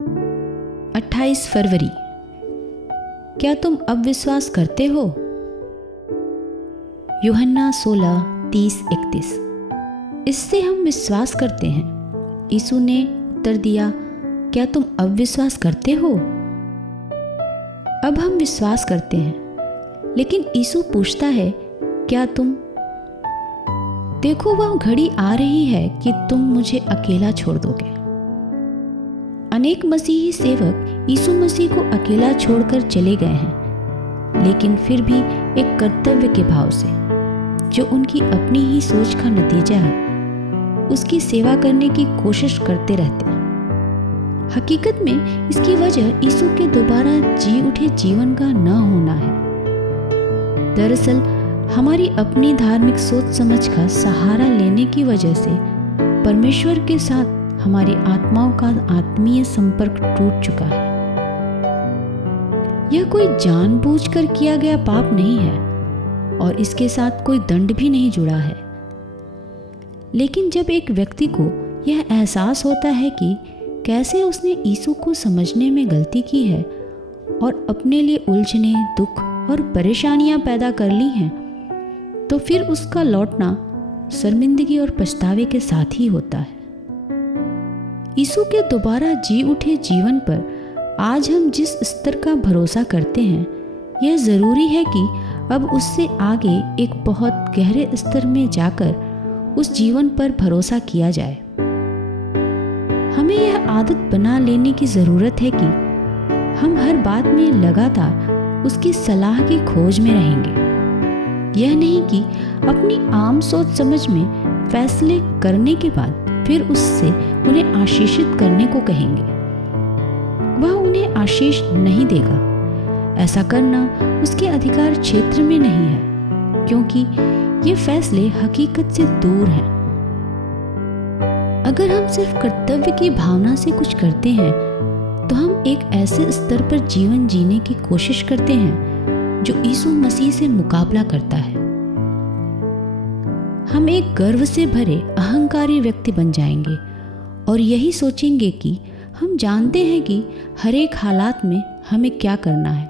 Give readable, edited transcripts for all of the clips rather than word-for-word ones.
28 फरवरी। क्या तुम अब विश्वास करते हो? यूहन्ना 16:30-31। इससे हम विश्वास करते हैं। यीशु ने उत्तर दिया, क्या तुम अब विश्वास करते हो? अब हम विश्वास करते हैं, लेकिन यीशु पूछता है, क्या तुम? देखो, वह घड़ी आ रही है कि तुम मुझे अकेला छोड़ दोगे। अनेक मसीही सेवक यीशु मसीह को अकेला छोड़कर चले गए हैं, लेकिन फिर भी एक कर्तव्य के भाव से, जो उनकी अपनी ही सोच का नतीजा है, उसकी सेवा करने की कोशिश करते रहते हैं। हकीकत में इसकी वजह यीशु के दोबारा जी उठे जीवन का न होना है। दरअसल हमारी अपनी धार्मिक सोच समझ का सहारा लेने की वजह से परमेश्वर के साथ हमारी आत्माओं का आत्मीय संपर्क टूट चुका है। यह कोई जानबूझकर किया गया पाप नहीं है और इसके साथ कोई दंड भी नहीं जुड़ा है। लेकिन जब एक व्यक्ति को यह एहसास होता है कि कैसे उसने यीशु को समझने में गलती की है और अपने लिए उलझने, दुख और परेशानियां पैदा कर ली हैं, तो फिर उसका लौटना शर्मिंदगी और पछतावे के साथ ही होता है। यीशु के दोबारा जी उठे जीवन पर आज हम जिस स्तर का भरोसा करते हैं, यह ज़रूरी है कि अब उससे आगे एक बहुत गहरे स्तर में जाकर उस जीवन पर भरोसा किया जाए। हमें यह आदत बना लेने की ज़रूरत है कि हम हर बात में लगातार उसकी सलाह की खोज में रहेंगे। यह नहीं कि अपनी आम सोच समझ में फैसले करने के बाद फिर उससे उन्हें आशीषित करने को कहेंगे। वह उन्हें आशीष नहीं देगा। ऐसा करना उसके अधिकार क्षेत्र में नहीं है, क्योंकि ये फैसले हकीकत से दूर हैं। अगर हम सिर्फ कर्तव्य की भावना से कुछ करते हैं, तो हम एक ऐसे स्तर पर जीवन जीने की कोशिश करते हैं जो यीशु मसीह से मुकाबला करता है। हम एक गर्व से भरे अहंकारी व्यक्ति बन जाएंगे और यही सोचेंगे कि हम जानते हैं कि हर एक हालात में हमें क्या करना है।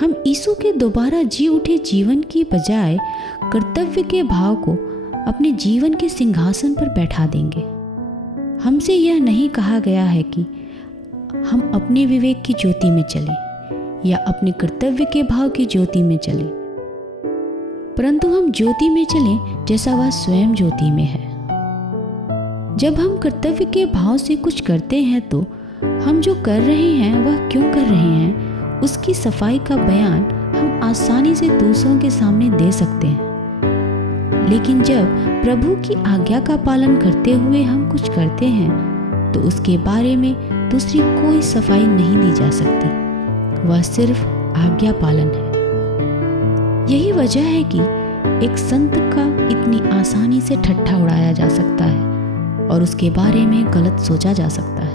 हम यीशु के दोबारा जी उठे जीवन की बजाय कर्तव्य के भाव को अपने जीवन के सिंहासन पर बैठा देंगे। हमसे यह नहीं कहा गया है कि हम अपने विवेक की ज्योति में चलें या अपने कर्तव्य के भाव की ज्योति में चलें, परंतु हम ज्योति में चलें जैसा वह स्वयं ज्योति में है। जब हम कर्तव्य के भाव से कुछ करते हैं, तो हम जो कर रहे हैं वह क्यों कर रहे हैं, उसकी सफाई का बयान हम आसानी से दूसरों के सामने दे सकते हैं। लेकिन जब प्रभु की आज्ञा का पालन करते हुए हम कुछ करते हैं, तो उसके बारे में दूसरी कोई सफाई नहीं दी जा सकती। वह सिर्फ आज्ञा पालन है। यही वजह है कि एक संत का इतनी आसानी से ठट्ठा उड़ाया जा सकता है और उसके बारे में गलत सोचा जा सकता है।